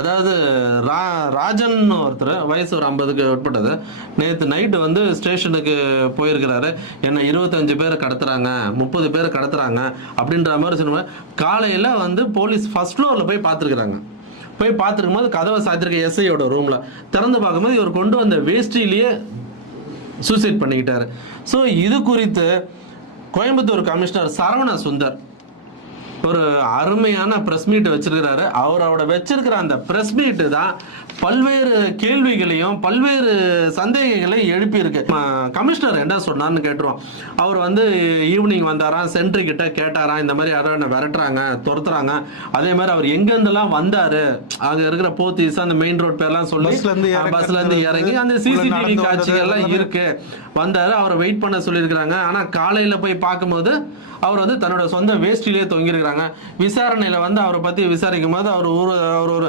அதாவது ராஜன் ஒருத்தர் வயசு ஒரு 50க்கு உட்பட்டது. நேற்று நைட்டு வந்து ஸ்டேஷனுக்கு போயிருக்கிறாரு. என்ன 25 பேரை கடத்துறாங்க, 30 பேரை கடத்துறாங்க அப்படின்ற மாதிரி சொன்ன காலையில் வந்து போலீஸ் ஃபர்ஸ்ட் ஃப்ளோரில் போய் பார்த்துருக்குறாங்க. போய் பார்த்துருக்கும் போது கதவை சாத்திருக்க எஸ்ஐயோட ரூமில் திறந்து பார்க்கும்போது இவர் கொண்டு வந்த வேஷ்டிலேயே சூசைட் பண்ணிக்கிட்டாரு. ஸோ இது குறித்து கோயம்புத்தூர் கமிஷனர் சரவண சுந்தர் ஒரு அருமையான பிரஸ் மீட் வச்சிருக்கிறாரு. அவரோட வச்சிருக்கிற அந்த பிரஸ் மீட் தான் பல்வேறு கேள்விகளையும் பல்வேறு சந்தேகங்களையும் எழுப்பி இருக்கு. கமிஷனர் என்ன சொன்னார்னு கேட்டுருவோம். அவர் வந்து ஈவினிங் வந்தாராம், சென்ட்ரி கிட்ட கேட்டாராம், இந்த மாதிரி யாரோ என்ன விரட்டுறாங்க துரத்துறாங்க, அதே மாதிரி அவர் எங்கெந்தெல்லாம் வந்தாரு, அங்க இருக்கிற போத்தீஸ் அந்த மெயின் ரோட் பேர்லாம் சொல்லி பஸ்ல இருந்து இறங்கி அந்த சிசிடிவி காட்சிகள்லாம் இருக்கு வந்தாரு. அவரை வெயிட் பண்ண சொல்லியிருக்கிறாங்க. ஆனா காலையில போய் பார்க்கும்போது அவர் வந்து தன்னோட சொந்த வேஷ்டிலேயே தொங்கியிருக்கிறாங்க. விசாரணையில வந்து அவரை பத்தி விசாரிக்கும் போது அவர் ஒரு